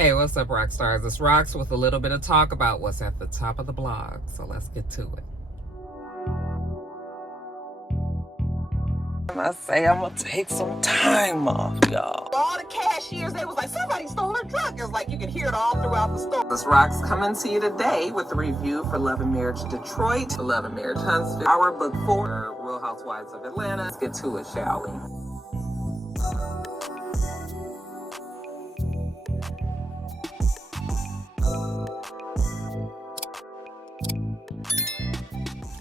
Hey, what's up, rock stars? It's Rox with a little bit of talk about what's at the top of the blog. So let's get to it. I say I'm gonna take some time off, y'all. All the cashiers, they was like, somebody stole her truck. It was like you could hear it all throughout the store. This Rox coming to you today with a review for Love and Marriage Detroit, Love and Marriage Huntsville, our book 4, Real Housewives of Atlanta. Let's get to it, shall we?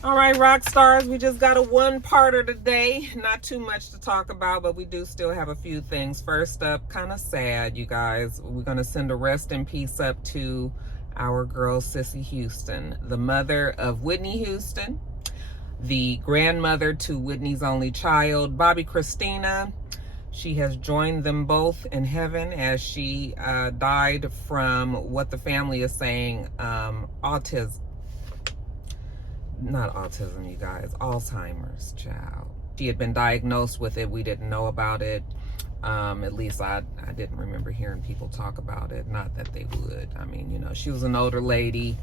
All right, rock stars, we just got a one-parter today. Not too much to talk about, but we do still have a few things. First up, kind of sad, you guys. We're going to send a rest in peace up to our girl, Sissy Houston, the mother of Whitney Houston, the grandmother to Whitney's only child, Bobby Christina. She has joined them both in heaven as she died from what the family is saying, autism. Not autism, you guys, Alzheimer's, child. She had been diagnosed with it. We didn't know about it. At least I didn't remember hearing people talk about it. Not that they would. I mean, you know, she was an older lady,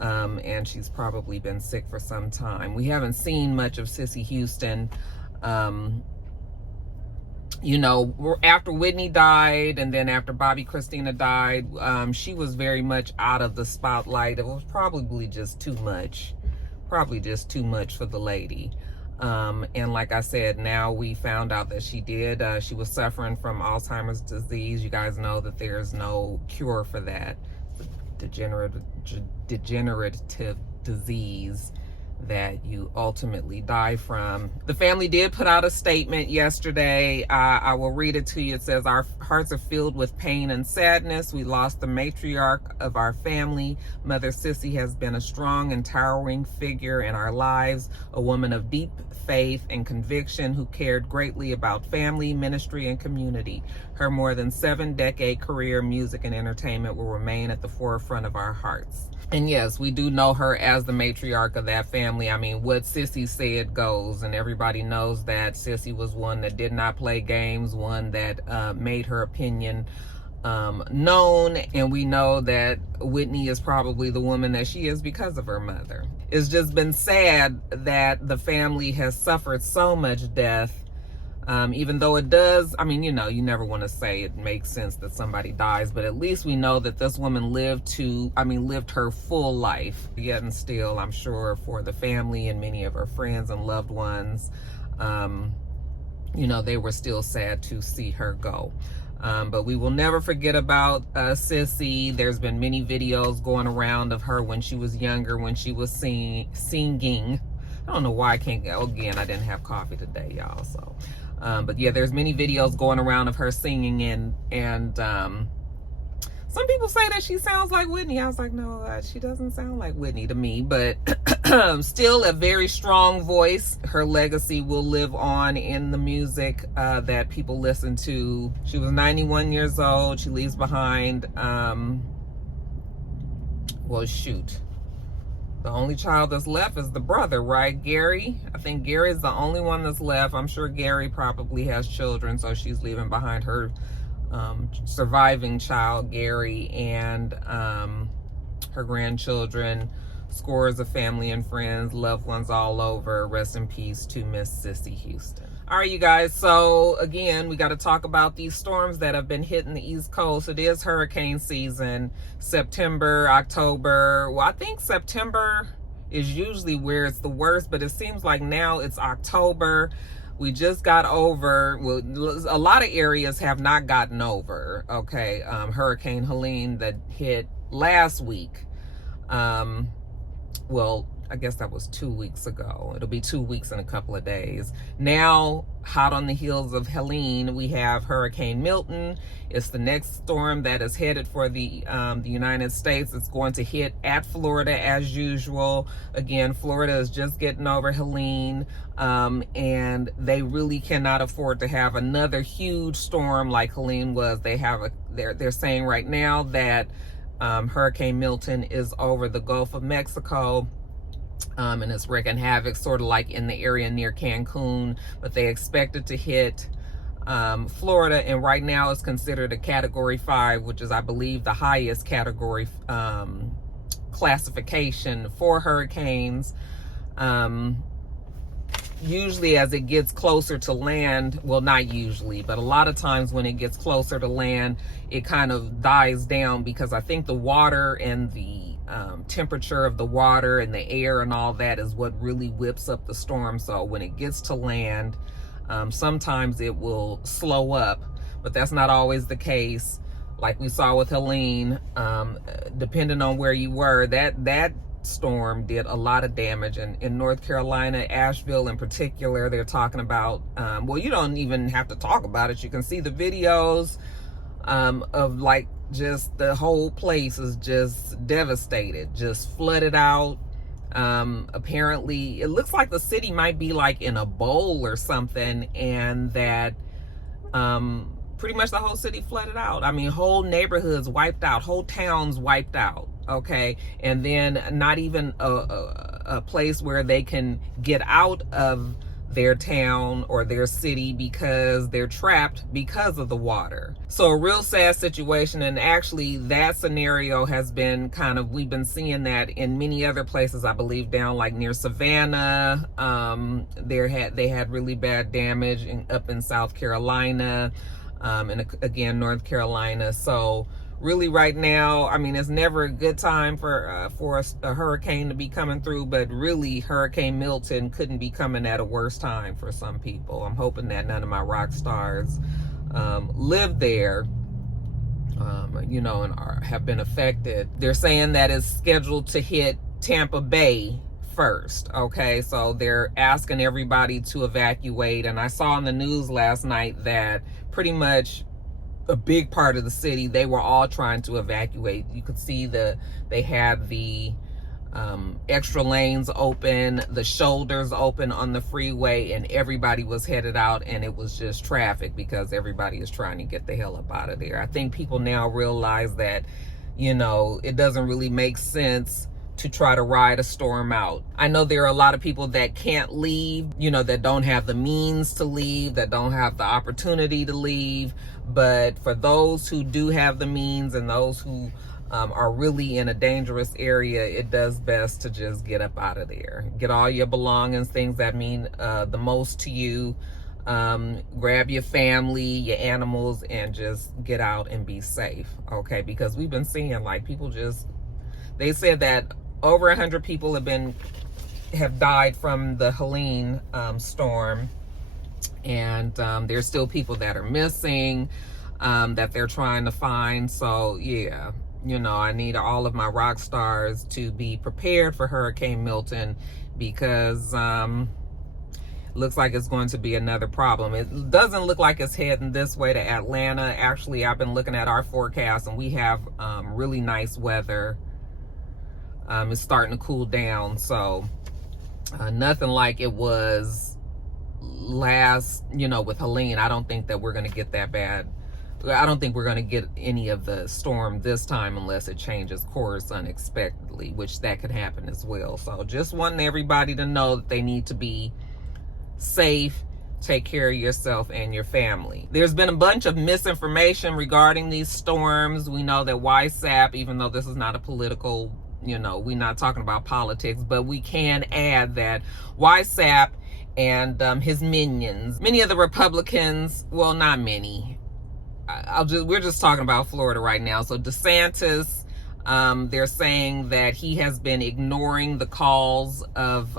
and she's probably been sick for some time. We haven't seen much of Sissy Houston. You know, after Whitney died and then after Bobby Christina died, she was very much out of the spotlight. It was probably just too much. Probably just too much for the lady. And like I said, now we found out that she was suffering from Alzheimer's disease. You guys know that there's no cure for that degenerative disease that you ultimately die from. The family did put out a statement yesterday. I will read it to you. It says, "Our hearts are filled with pain and sadness. We lost the matriarch of our family. Mother Sissy has been a strong and towering figure in our lives, a woman of deep faith and conviction who cared greatly about family, ministry, and community. Her more than 7-decade career in music and entertainment will remain at the forefront of our hearts." And yes, we do know her as the matriarch of that family. I mean, what Sissy said goes, and everybody knows that Sissy was one that did not play games, one that made her opinion known, and we know that Whitney is probably the woman that she is because of her mother. It's just been sad that the family has suffered so much death. Even though it does, I mean, you know, you never want to say it makes sense that somebody dies, but at least we know that this woman lived her full life. Yet and still, I'm sure for the family and many of her friends and loved ones, you know, they were still sad to see her go. But we will never forget about Sissy. There's been many videos going around of her when she was younger, when she was singing. I don't know why I can't go again. I didn't have coffee today, y'all. So, but yeah, there's many videos going around of her singing, and some people say that she sounds like Whitney. I was like, no, she doesn't sound like Whitney to me, but still a very strong voice. Her legacy will live on in the music that people listen to. She was 91 years old. She leaves behind, well, shoot. The only child that's left is the brother, right? Gary. I think Gary's the only one that's left. I'm sure Gary probably has children, so she's leaving behind her surviving child, Gary, and her grandchildren, scores of family and friends, loved ones all over. Rest in peace to Miss Sissy Houston. All right, you guys, so again, we got to talk about these storms that have been hitting the East Coast. It is hurricane season, September, October. Well, I think September is usually where it's the worst, but it seems like now it's October. We just got over, well, a lot of areas have not gotten over, okay, Hurricane Helene that hit last week. Well, I guess that was 2 weeks ago. It'll be 2 weeks in a couple of days. Now, hot on the heels of Helene, we have Hurricane Milton. It's the next storm that is headed for the United States. It's going to hit at Florida as usual. Again, Florida is just getting over Helene, and they really cannot afford to have another huge storm like Helene was. They're saying right now that Hurricane Milton is over the Gulf of Mexico. And it's wreaking havoc sort of like in the area near Cancun, but they expect it to hit Florida, and right now it's considered a Category 5, which is, I believe, the highest category classification for hurricanes. Usually as it gets closer to land, well, not usually, but a lot of times when it gets closer to land, it kind of dies down, because I think the water and the temperature of the water and the air and all that is what really whips up the storm. So when it gets to land, sometimes it will slow up, but that's not always the case. Like we saw with Helene, depending on where you were, that storm did a lot of damage. And in North Carolina, Asheville in particular, they're talking about, well, you don't even have to talk about it. You can see the videos of like just the whole place is just devastated, just flooded out. Apparently it looks like the city might be like in a bowl or something, and that pretty much the whole city flooded out. I mean, whole neighborhoods wiped out, whole towns wiped out. Okay, and then not even a place where they can get out of their town or their city because they're trapped because of the water. So a real sad situation. And actually that scenario has been we've been seeing that in many other places, I believe down like near Savannah. They had really bad damage up in South Carolina, and again, North Carolina. So really right now, I mean, it's never a good time for a hurricane to be coming through, but really Hurricane Milton couldn't be coming at a worse time for some people. I'm hoping that none of my rock stars live there, and have been affected. They're saying that it's scheduled to hit Tampa Bay first. Okay, so they're asking everybody to evacuate. And I saw on the news last night that pretty much a big part of the city, they were all trying to evacuate. You could see they had the extra lanes open, the shoulders open on the freeway, and everybody was headed out, and it was just traffic because everybody is trying to get the hell up out of there. I think people now realize that, it doesn't really make sense to try to ride a storm out. I know there are a lot of people that can't leave, that don't have the means to leave, that don't have the opportunity to leave. But for those who do have the means and those who are really in a dangerous area, it does best to just get up out of there. Get all your belongings, things that mean the most to you. Grab your family, your animals, and just get out and be safe. Okay, because we've been seeing like people they said that over 100 people have died from the Helene storm, and there's still people that are missing, that they're trying to find. So yeah, I need all of my rock stars to be prepared for Hurricane Milton, because looks like it's going to be another problem. It doesn't look like it's heading this way to Atlanta. Actually, I've been looking at our forecast, and we have really nice weather. It's starting to cool down, so nothing like it was last, with Helene. I don't think that we're going to get that bad. I don't think we're going to get any of the storm this time unless it changes course unexpectedly, which that could happen as well. So just wanting everybody to know that they need to be safe, take care of yourself and your family. There's been a bunch of misinformation regarding these storms. We know that YSAP, even though this is not a political, we're not talking about politics, but we can add that YSAP and his minions, many of the Republicans, well, not many. We're just talking about Florida right now. So DeSantis, they're saying that he has been ignoring the calls of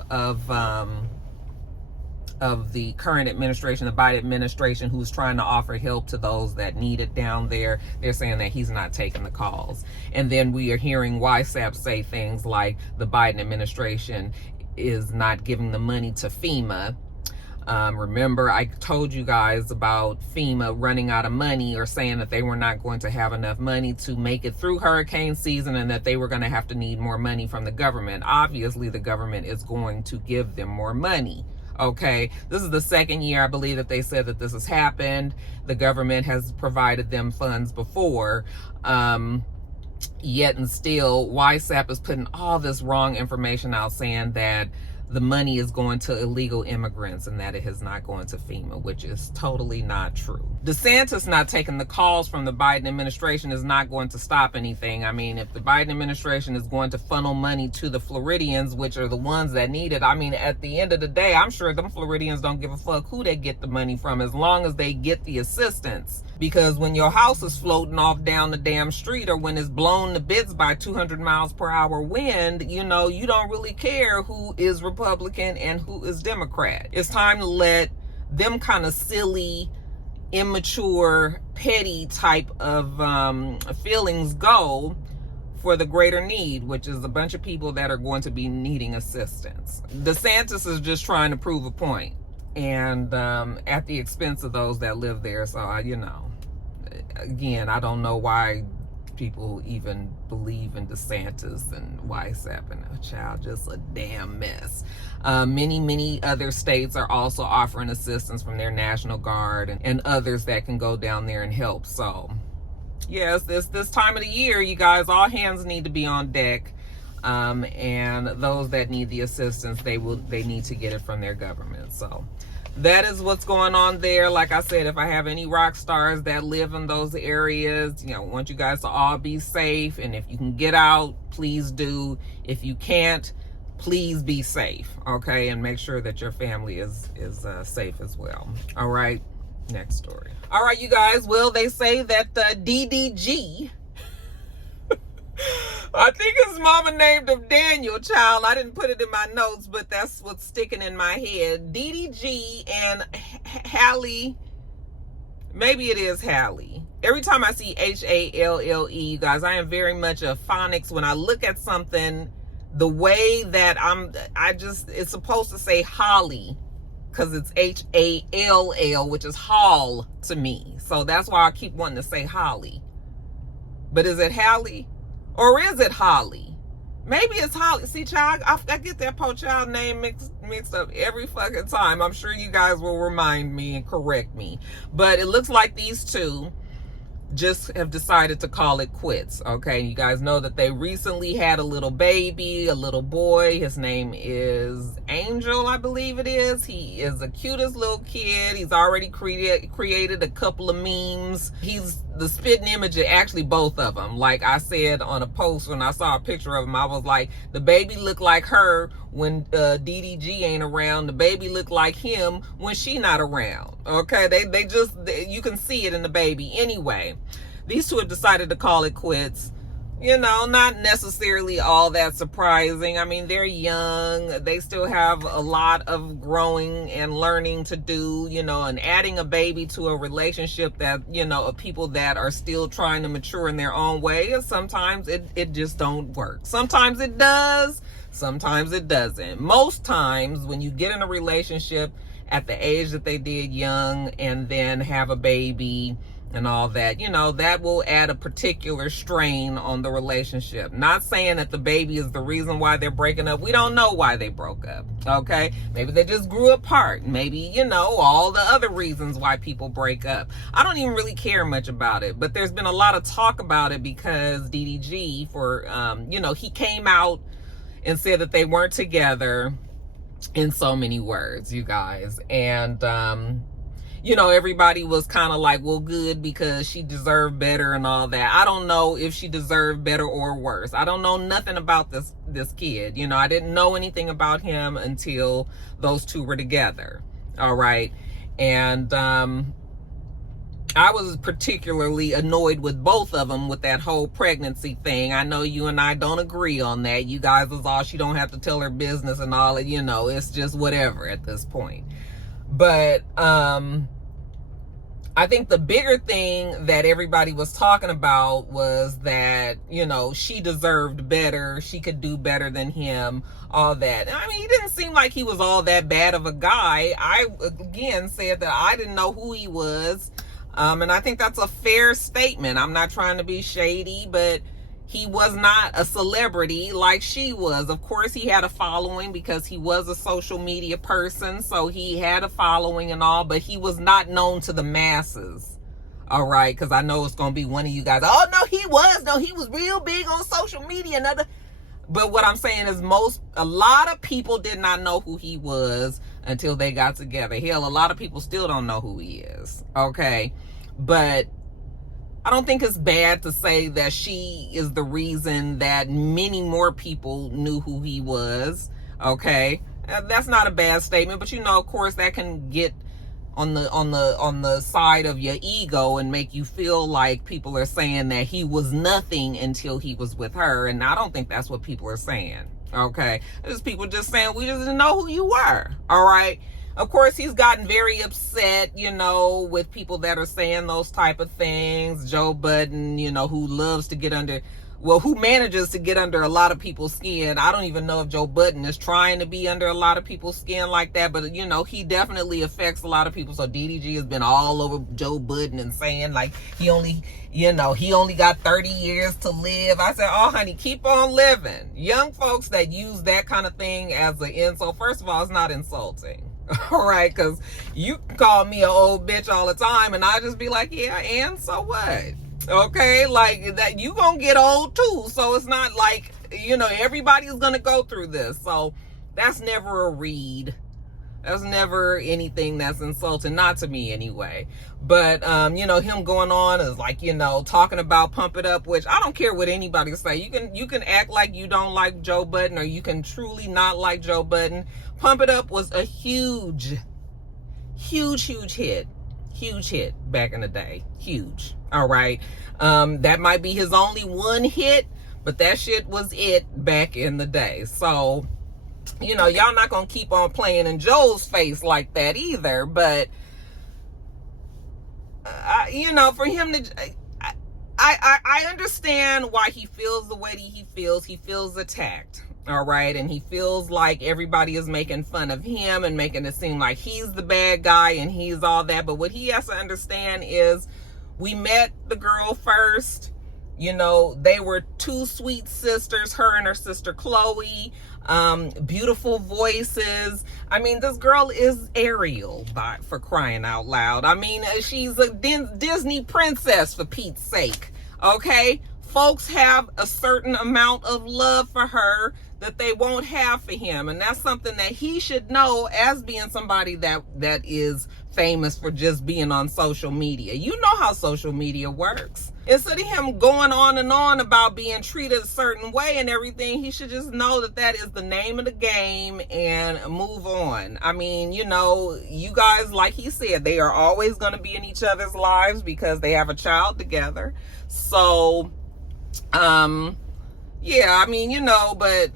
the current administration, the Biden administration, who's trying to offer help to those that need it down there. They're saying that he's not taking the calls. And then we are hearing YSAP say things like the Biden administration is not giving the money to FEMA. Remember, I told you guys about FEMA running out of money, or saying that they were not going to have enough money to make it through hurricane season, and that they were going to have to need more money from the government. Obviously, the government is going to give them more money. Okay, this is the second year, I believe, that they said that this has happened. The government has provided them funds before. Yet and still, YSAP is putting all this wrong information out, saying that the money is going to illegal immigrants and that it is not going to FEMA, which is totally not true. DeSantis not taking the calls from the Biden administration is not going to stop anything. I mean, if the Biden administration is going to funnel money to the Floridians, which are the ones that need it, I mean, at the end of the day, I'm sure them Floridians don't give a fuck who they get the money from as long as they get the assistance. Because when your house is floating off down the damn street or when it's blown to bits by 200 miles per hour wind, you know, you don't really care who is Republican and who is Democrat. It's time to let them kind of silly, immature, petty type of feelings go for the greater need, which is a bunch of people that are going to be needing assistance. DeSantis is just trying to prove a point, and at the expense of those that live there. So, you know, again, I don't know why people even believe in DeSantis and YSAP and a child, just a damn mess. Many other states are also offering assistance from their National Guard and others that can go down there and help. So yes, this time of the year, you guys, all hands need to be on deck. And those that need the assistance, they need to get it from their government. So that is what's going on there. Like I said, if I have any rock stars that live in those areas, you know, I want you guys to all be safe. And if you can get out, please do. If you can't, please be safe, okay? And make sure that your family is safe as well. All right, next story. All right, you guys, well, they say that DDG, I think his mama named him Daniel, child. I didn't put it in my notes, but that's what's sticking in my head. DDG and Halle, maybe it is Halle. Every time I see Halle, you guys, I am very much a phonics. When I look at something, the way that it's supposed to say Holly, because it's Hall, which is Hall to me. So that's why I keep wanting to say Holly. But is it Halle? Or is it Holly? Maybe it's Holly. See, child, I get that poor child name mixed up every fucking time. I'm sure you guys will remind me and correct me. But it looks like these two just have decided to call it quits. Okay, you guys know that they recently had a little baby, a little boy. His name is Angel, I believe it is. He is the cutest little kid. He's already created a couple of memes. He's the spitting image of actually both of them. Like I said on a post when I saw a picture of him, I was like, the baby looked like her when DDG ain't around. The baby looked like him when she not around. Okay, you can see it in the baby. Anyway, these two have decided to call it quits. You know, not necessarily all that surprising. I mean, they're young. They still have a lot of growing and learning to do, you know, and adding a baby to a relationship that, you know, of people that are still trying to mature in their own way. And sometimes it just don't work. Sometimes it does. Sometimes it doesn't. Most times when you get in a relationship at the age that they did young and then have a baby and all that, you know, that will add a particular strain on the relationship. Not saying that the baby is the reason why they're breaking up. We don't know why they broke up, okay? Maybe they just grew apart. Maybe, you know, all the other reasons why people break up. I don't even really care much about it, but there's been a lot of talk about it because DDG, you know, he came out and said that they weren't together in so many words, you guys. And, you know, everybody was kind of like, well, good, because she deserved better and all that. I don't know if she deserved better or worse. I don't know nothing about this kid. You know, I didn't know anything about him until those two were together. All right. And I was particularly annoyed with both of them with that whole pregnancy thing. I know you and I don't agree on that. You guys is all, she don't have to tell her business and all that, you know, it's just whatever at this point. But I think the bigger thing that everybody was talking about was that, you know, she deserved better. She could do better than him, all that. I mean, he didn't seem like he was all that bad of a guy. I, again, said that I didn't know who he was. And I think that's a fair statement. I'm not trying to be shady, but he was not a celebrity like she was. Of course, he had a following because he was a social media person. So he had a following and all, but he was not known to the masses. All right. Because I know it's going to be one of you guys. Oh, no, he was. No, he was real big on social media. But what I'm saying is a lot of people did not know who he was until they got together. Hell, a lot of people still don't know who he is. Okay. But I don't think it's bad to say that she is the reason that many more people knew who he was. Okay. That's not a bad statement, but of course that can get on the side of your ego and make you feel like people are saying that he was nothing until he was with her. And I don't think that's what people are saying. Okay. There's people just saying we just didn't know who you were. All right. Of course, he's gotten very upset, with people that are saying those type of things. Joe Budden, who loves to get under, who manages to get under a lot of people's skin. I don't even know if Joe Budden is trying to be under a lot of people's skin like that, but he definitely affects a lot of people. So DDG has been all over Joe Budden and saying like he only got 30 years to live. I said, oh honey, keep on living. Young folks that use that kind of thing as an insult, first of all, it's not insulting. All right, because you can call me an old bitch all the time and I just be like, yeah, and so what? Okay, like that, you gonna get old too. So it's not like, everybody's gonna go through this. So that's never a read. That's never anything that's insulting, not to me anyway. But him going on is like, talking about Pump It Up, which I don't care what anybody say. You can act like you don't like Joe Budden, or you can truly not like Joe Budden. Pump It Up was a huge hit. Huge hit back in the day. Huge. All right. That might be his only one hit, but that shit was it back in the day. So, y'all not gonna keep on playing in Joe's face like that either. But, for him to, I understand why he feels the way that he feels. He feels attacked. All right. And he feels like everybody is making fun of him and making it seem like he's the bad guy and he's all that. But what he has to understand is we met the girl first. They were two sweet sisters, her and her sister Chloe. Beautiful voices. I mean, this girl is Ariel, for crying out loud. I mean, she's a Disney princess, for Pete's sake. Okay. Folks have a certain amount of love for her that they won't have for him. And that's something that he should know as being somebody that is famous for just being on social media. You know how social media works. Instead of him going on and on about being treated a certain way and everything, he should just know that that is the name of the game and move on. I mean, you guys, like he said, they are always going to be in each other's lives because they have a child together. So, yeah, I mean, but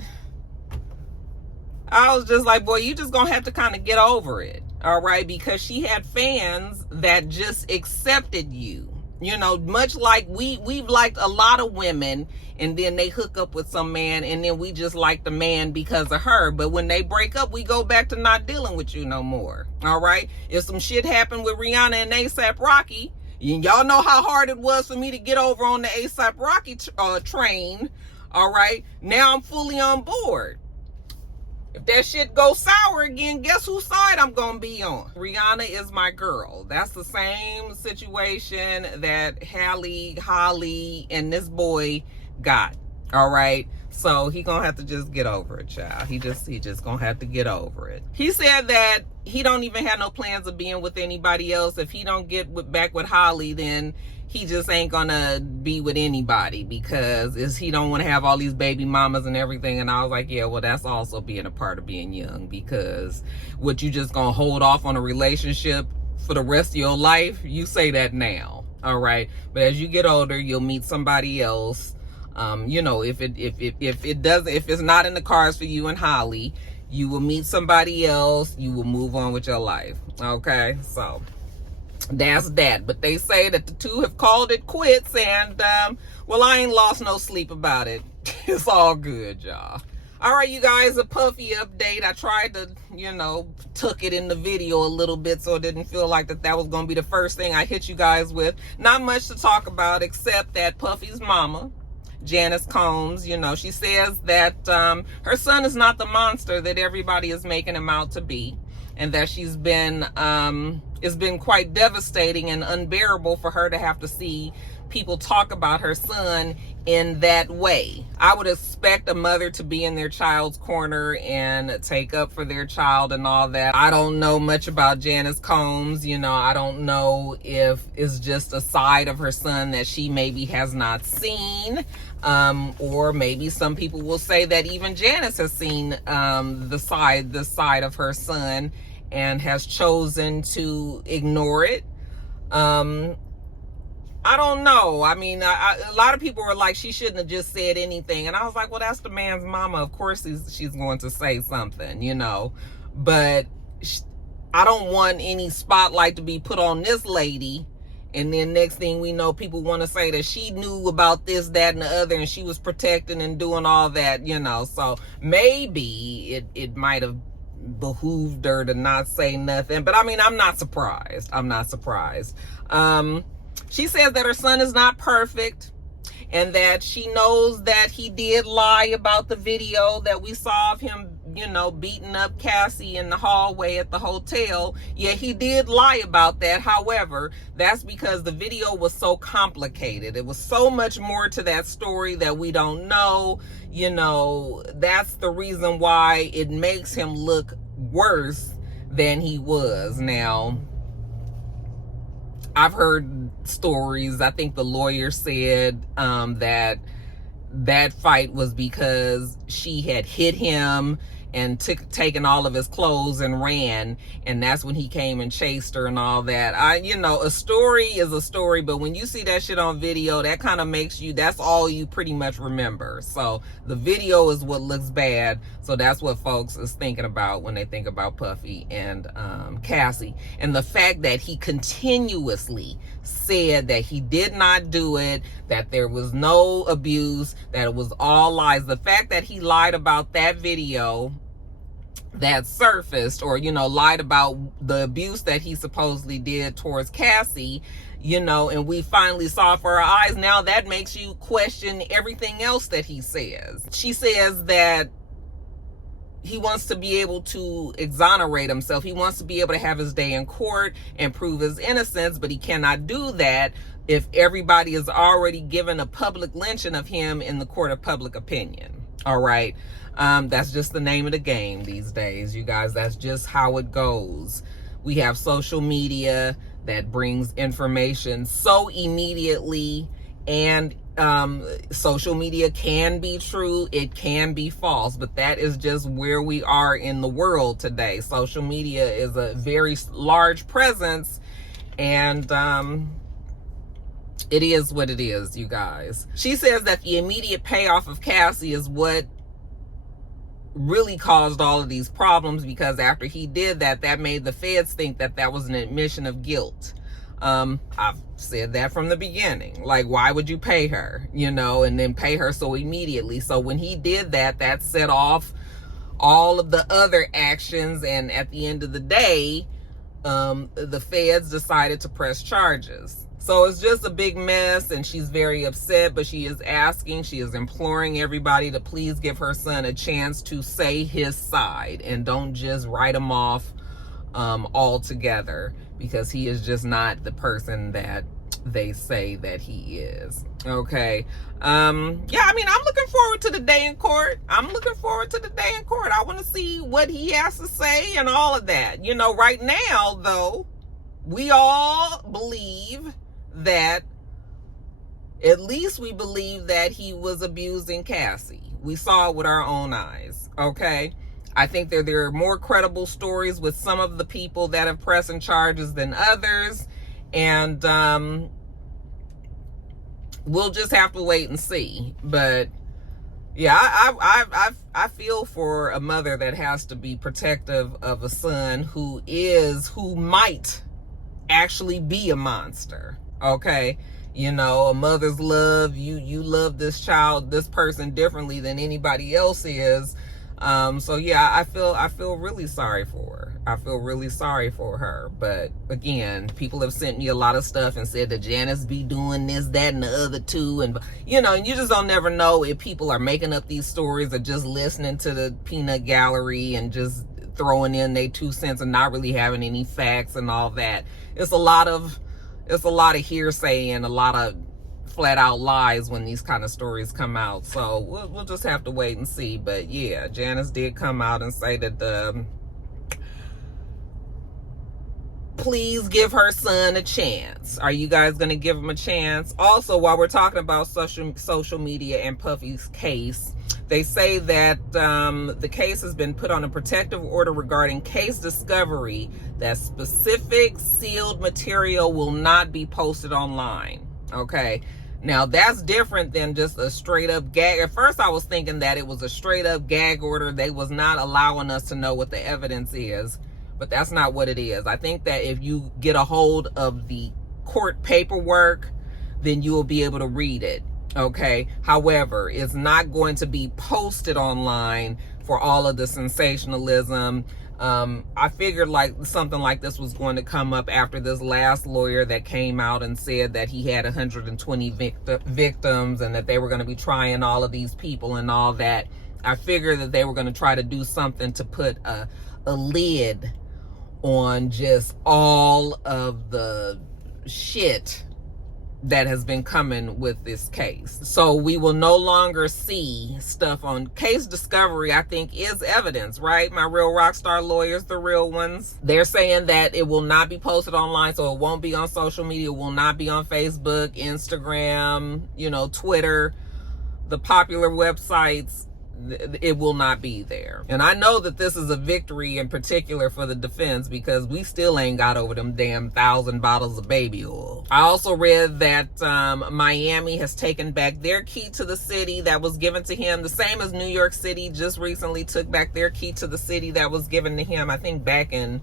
I was just like, boy, you just gonna have to kind of get over it. All right. Because she had fans that just accepted you, much like we've liked a lot of women and then they hook up with some man and then we just like the man because of her. But when they break up, we go back to not dealing with you no more. All right. If some shit happened with Rihanna and ASAP Rocky, y'all know how hard it was for me to get over on the ASAP Rocky train. All right. Now I'm fully on board. If that shit goes sour again, guess whose side I'm going to be on? Rihanna is my girl. That's the same situation that Holly, and this boy got. All right. So he going to have to just get over it, child. He just going to have to get over it. He said that he don't even have no plans of being with anybody else. If he don't get back with Holly, then he just ain't gonna be with anybody because he don't want to have all these baby mamas and everything. And I was like, yeah, well, that's also being a part of being young, because what, you just gonna hold off on a relationship for the rest of your life? You say that now. All right. But as you get older, you'll meet somebody else. If it's not in the cards for you and Holly, you will meet somebody else. You will move on with your life. Okay. So that's that. But they say that the two have called it quits, and well, I ain't lost no sleep about it. It's all good, y'all. All right, you guys, a Puffy update. I tried to, tuck it in the video a little bit so it didn't feel like that was going to be the first thing I hit you guys with. Not much to talk about except that Puffy's mama, Janice Combs, she says that her son is not the monster that everybody is making him out to be, and that it's been quite devastating and unbearable for her to have to see people talk about her son in that way. I would expect a mother to be in their child's corner and take up for their child and all that. I don't know much about Janice Combs. You know, I don't know if it's just a side of her son that she maybe has not seen. Or maybe some people will say that even Janice has seen the side of her son and has chosen to ignore it. I don't know. I mean, a lot of people were like, she shouldn't have just said anything. And I was like, well, that's the man's mama. Of course she's going to say something, you know. But I don't want any spotlight to be put on this lady. And then next thing we know, people want to say that she knew about this, that, and the other, and she was protecting and doing all that, you know. So maybe it might have behooved her to not say nothing. But I mean, I'm not surprised. I'm not surprised. She says that her son is not perfect and that she knows that he did lie about the video that we saw of him, you know, beating up Cassie in the hallway at the hotel. Yeah, he did lie about that. However, that's because the video was so complicated. It was so much more to that story that we don't know. You know, that's the reason why it makes him look worse than he was. Now, I've heard stories. I think the lawyer said that fight was because she had hit him and taken all of his clothes and ran, and that's when he came and chased her and all that. You know, a story is a story, but when you see that shit on video, that kind of makes you, that's all you pretty much remember. So the video is what looks bad. So that's what folks is thinking about when they think about Puffy and Cassie. And the fact that he continuously said that he did not do it, that there was no abuse, that it was all lies. The fact that he lied about that video that surfaced, or, you know, lied about the abuse that he supposedly did towards Cassie, you know, and we finally saw it for our eyes. Now that makes you question everything else that he says. She says that he wants to be able to exonerate himself. He wants to be able to have his day in court and prove his innocence, but he cannot do that if everybody has already given a public lynching of him in the court of public opinion. All right. That's just the name of the game these days, you guys. That's just how it goes. We have social media that brings information so immediately, and social media can be true, it can be false, but that is just where we are in the world today. Social media is a very large presence, and it is what it is, you guys. She says that the immediate payoff of Cassie is what really caused all of these problems, because after he did that, that made the feds think that that was an admission of guilt. I've said that from the beginning. Like, why would you pay her, you know, and then pay her so immediately? So when he did that, that set off all of the other actions, and at the end of the day, the feds decided to press charges. So it's just a big mess, and she's very upset, but she is imploring everybody to please give her son a chance to say his side and don't just write him off altogether, because he is just not the person that they say that he is. Okay. Yeah, I mean, I'm looking forward to the day in court. I want to see what he has to say and all of that. You know, right now, though, we all believe that, at least we believe that he was abusing Cassie. We saw it with our own eyes. Okay. I think there are more credible stories with some of the people that have pressing charges than others. And we'll just have to wait and see. But yeah, I feel for a mother that has to be protective of a son who might actually be a monster. Okay. You know, a mother's love, you love this child, this person differently than anybody else is. So yeah, I feel really sorry for her. I feel really sorry for her. But again, people have sent me a lot of stuff and said that Janice be doing this, that, and the other too. And, you know, and you just don't never know if people are making up these stories or just listening to the peanut gallery and just throwing in their 2 cents and not really having any facts and all that. It's a lot of hearsay and a lot of flat out lies when these kind of stories come out. So we'll just have to wait and see. But yeah, Janice did come out and say that please give her son a chance. Are you guys going to give him a chance? Also, while we're talking about social media and Puffy's case, they say that the case has been put on a protective order regarding case discovery, that specific sealed material will not be posted online. Okay. Now, that's different than just a straight up gag. At first, I was thinking that it was a straight up gag order. They was not allowing us to know what the evidence is. But that's not what it is. I think that if you get a hold of the court paperwork, then you will be able to read it. Okay. However, it's not going to be posted online for all of the sensationalism. I figured like something like this was going to come up after this last lawyer that came out and said that he had 120 victims and that they were going to be trying all of these people and all that. I figured that they were going to try to do something to put a lid on just all of the shit that has been coming with this case. So we will no longer see stuff on case discovery. I think is evidence, right? My real rock star lawyers, the real ones, they're saying that it will not be posted online, so it won't be on social media, it will not be on Facebook, Instagram, Twitter, the popular websites. It will not be there. And I know that this is a victory in particular for the defense, because we still ain't got over them damn 1,000 bottles of baby oil. I also read that Miami has taken back their key to the city that was given to him, the same as New York City just recently took back their key to the city that was given to him, I think back in,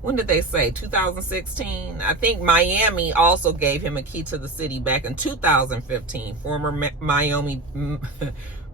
when did they say, 2016? I think Miami also gave him a key to the city back in 2015. Former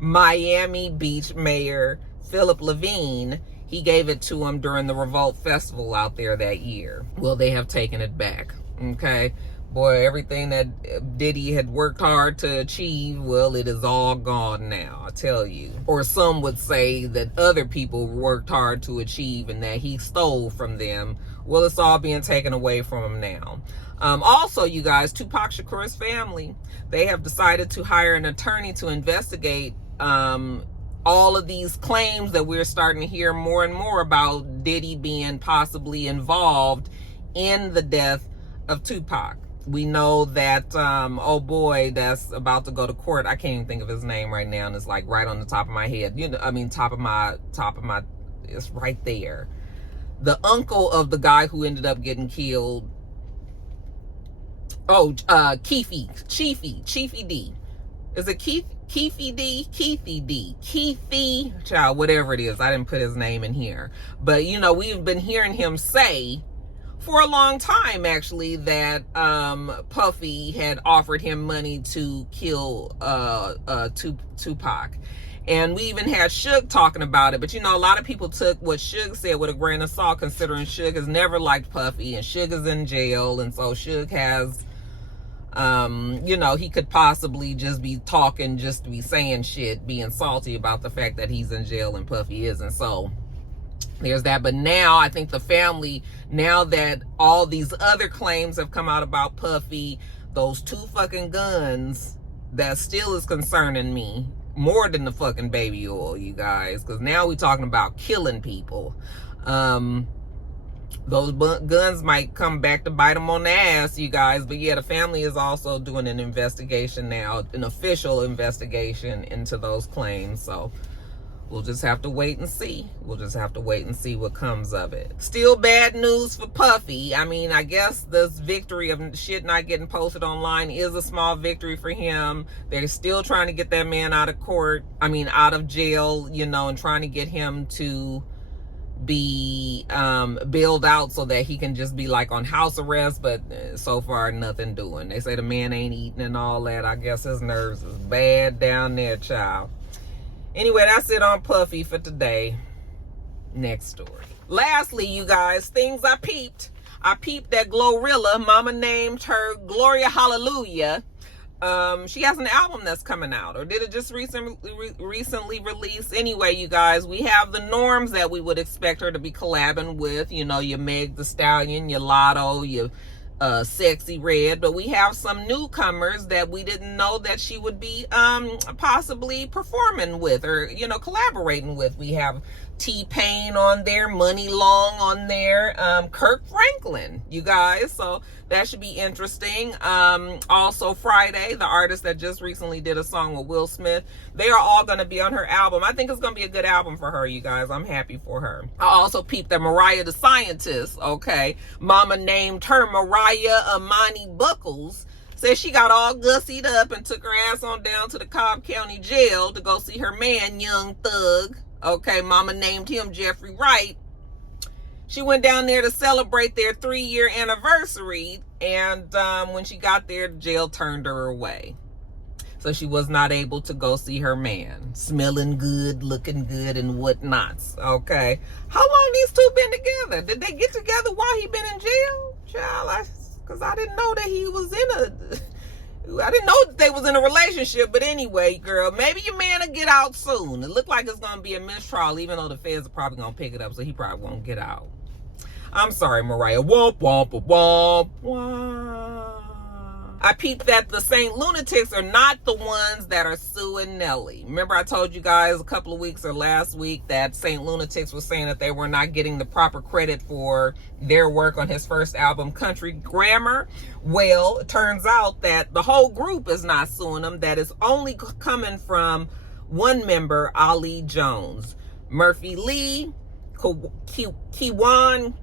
Miami Beach Mayor Philip Levine, he gave it to him during the Revolt Festival out there that year. Well, they have taken it back. Okay. Boy, everything that Diddy had worked hard to achieve, well, it is all gone now, I tell you. Or some would say that other people worked hard to achieve and that he stole from them. Well, it's all being taken away from him now. Also, you guys, Tupac Shakur's family, they have decided to hire an attorney to investigate all of these claims that we're starting to hear more and more about Diddy being possibly involved in the death of Tupac. We know that, oh boy, that's about to go to court. I can't even think of his name right now. And it's like right on the top of my head. Top of my, it's right there. The uncle of the guy who ended up getting killed. Oh, Chiefy D. Is it Keefy D? Keefy, child, whatever it is. I didn't put his name in here. But, we've been hearing him say for a long time, actually, that Puffy had offered him money to kill Tupac. And we even had Suge talking about it. But, a lot of people took what Suge said with a grain of salt, considering Suge has never liked Puffy, and Suge is in jail. And so Suge has, he could possibly just be talking, just to be saying shit, being salty about the fact that he's in jail and Puffy isn't. So there's that. But now I think the family, now that all these other claims have come out about Puffy, those 2 fucking guns, that still is concerning me more than the fucking baby oil, you guys, because now we're talking about killing people. Those guns might come back to bite them on the ass, you guys. But yeah, the family is also doing an investigation now, an official investigation into those claims. So we'll just have to wait and see. We'll just have to wait and see what comes of it. Still bad news for Puffy. I mean, I guess this victory of shit not getting posted online is a small victory for him. They're still trying to get that man out of jail, and trying to get him to be bailed out so that he can just be like on house arrest. But so far, nothing doing. They say the man ain't eating and all that. I guess his nerves is bad down there, child. Anyway, that's it on Puffy for today. Next story. Lastly, you guys, things I peeped. I peeped that Glorilla, mama named her Gloria Hallelujah. She has an album that's coming out, or did it just recently release? Anyway, you guys, we have the norms that we would expect her to be collabing with. Your Meg Thee Stallion, your Lotto, your Sexy Red, but we have some newcomers that we didn't know that she would be possibly performing with, or collaborating with. We have T-Pain on there, Money Long on there, Kirk Franklin, you guys, so that should be interesting. Also Friday, the artist that just recently did a song with Will Smith, they are all going to be on her album. I think it's going to be a good album for her, you guys. I'm happy for her. I also peeped that Mariah the Scientist, okay, mama named her Mariah Amani Buckles, said she got all gussied up and took her ass on down to the Cobb County Jail to go see her man, Young Thug. Okay, mama named him Jeffrey Wright. She went down there to celebrate their 3-year anniversary, and when she got there, the jail turned her away. So she was not able to go see her man. Smelling good, looking good, and whatnots. Okay. How long these two been together? Did they get together while he been in jail? Child, because I didn't know that he was I didn't know that they was in a relationship. But anyway, girl, maybe your man will get out soon. It looked like it's going to be a mistrial, even though the feds are probably going to pick it up, so he probably won't get out. I'm sorry, Mariah. Womp, womp, womp, womp. I peeped that the St. Lunatics are not the ones that are suing Nelly. Remember I told you guys a couple of weeks or last week that St. Lunatics was saying that they were not getting the proper credit for their work on his first album, Country Grammar. Well, it turns out that the whole group is not suing them. That is only coming from one member, Ali Jones. Murphy Lee, Kaiwan,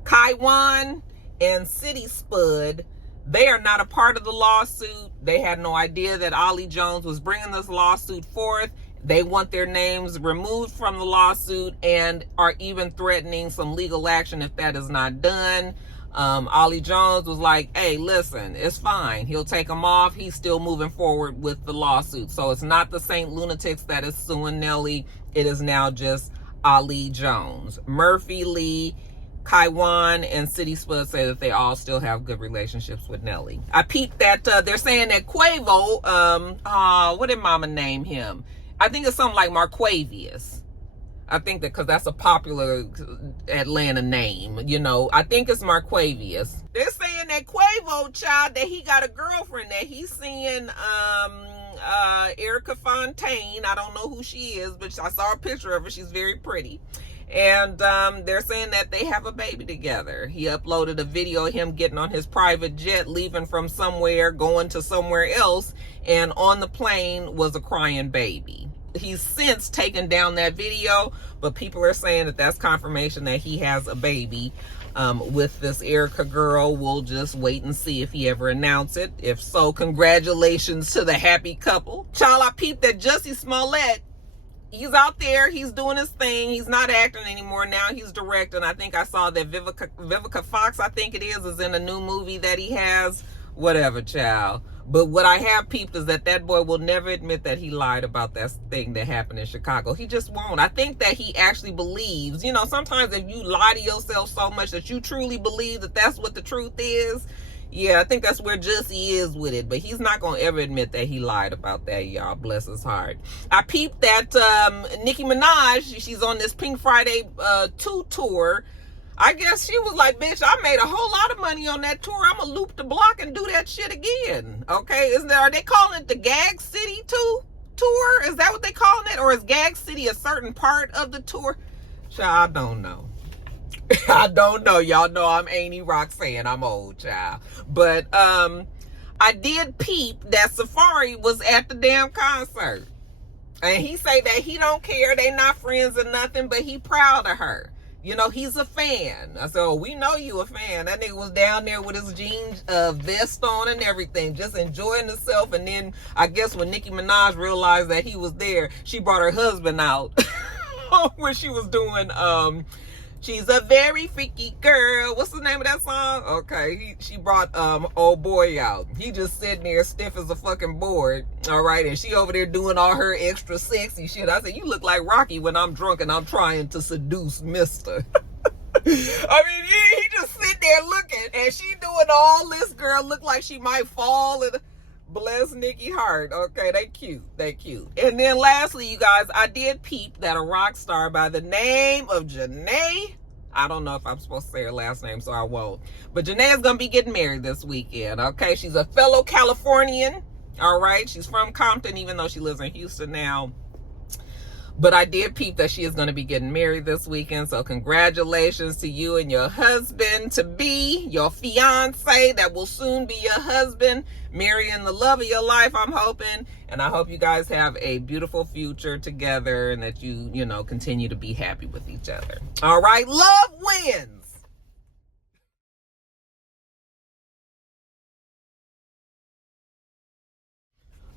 and City Spud, they are not a part of the lawsuit. They had no idea that Ali Jones was bringing this lawsuit forth. They want their names removed from the lawsuit and are even threatening some legal action if that is not done. Ali Jones was like, hey, listen, it's fine. He'll take them off. He's still moving forward with the lawsuit. So it's not the St. Lunatics that is suing Nelly. It is now just Ali Jones. Murphy Lee, Kaiwan, and City Spud say that they all still have good relationships with Nelly. I peeped that they're saying that Quavo, what did mama name him? I think it's something like Marquavius. I think that because that's a popular Atlanta name, I think it's Marquavius. They're saying that Quavo, child, that he got a girlfriend, that he's seeing Erica Fontaine. I don't know who she is, but I saw a picture of her. She's very pretty. And they're saying that they have a baby together. He uploaded a video of him getting on his private jet, leaving from somewhere, going to somewhere else, and on the plane was a crying baby. He's since taken down that video, but people are saying that that's confirmation that he has a baby with this Erica girl. We'll just wait and see if he ever announces it. If so, congratulations to the happy couple. Child, I peeped that Jussie Smollett, he's out there, he's doing his thing. He's not acting anymore now, he's directing. I think I saw that Vivica Fox, I think it is in a new movie that he has. Whatever, child. But what I have peeped is that boy will never admit that he lied about that thing that happened in Chicago. He just won't. I think that he actually believes, sometimes if you lie to yourself so much that you truly believe that that's what the truth is, yeah, I think that's where Jussie is with it. But he's not going to ever admit that he lied about that, y'all. Bless his heart. I peeped that Nicki Minaj, she's on this Pink Friday 2 tour. I guess she was like, bitch, I made a whole lot of money on that tour. I'm going to loop the block and do that shit again. Okay? Are they calling it the Gag City 2 tour? Is that what they calling it? Or is Gag City a certain part of the tour? Child, I don't know. I don't know. Y'all know I'm Auntie Roxanne. I'm old, child. But I did peep that Safari was at the damn concert. And he say that he don't care. They not friends or nothing, but he proud of her. He's a fan. I said, oh, we know you a fan. That nigga was down there with his jeans vest on and everything, just enjoying himself. And then I guess when Nicki Minaj realized that he was there, she brought her husband out when she was doing She's a Very Freaky Girl. What's the name of that song? Okay, she brought old boy out. He just sitting there stiff as a fucking board. All right, and she over there doing all her extra sexy shit. I said, you look like Rocky when I'm drunk and I'm trying to seduce Mister. I mean, he just sitting there looking, and she doing all this. Girl look like she might fall. And bless Nikki Hart. Okay, they cute. They cute. And then lastly, you guys, I did peep that a rock star by the name of Janae I don't know if I'm supposed to say her last name, so I won't. But Janae's gonna be getting married this weekend, okay? She's a fellow Californian, all right? She's from Compton, even though she lives in Houston now. But I did peep that she is going to be getting married this weekend. So congratulations to you and your husband to be, your fiance that will soon be your husband, marrying the love of your life, I'm hoping. And I hope you guys have a beautiful future together and that you know, continue to be happy with each other. All right, love wins.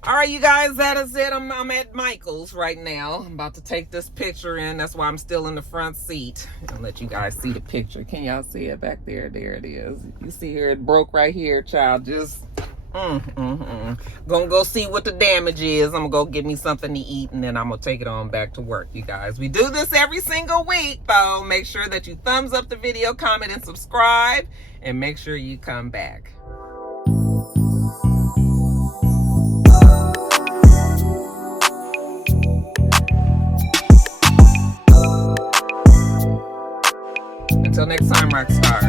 All right, you guys, that is it. I'm at Michael's right now. I'm about to take this picture in. That's why I'm still in the front seat. I'll let you guys see the picture. Can y'all see it back there? There it is. You see here, it broke right here, child. Just, Gonna go see what the damage is. I'm gonna go get me something to eat, and then I'm gonna take it on back to work, you guys. We do this every single week, though. Make sure that you thumbs up the video, comment, and subscribe, and make sure you come back. Until next time, rock stars.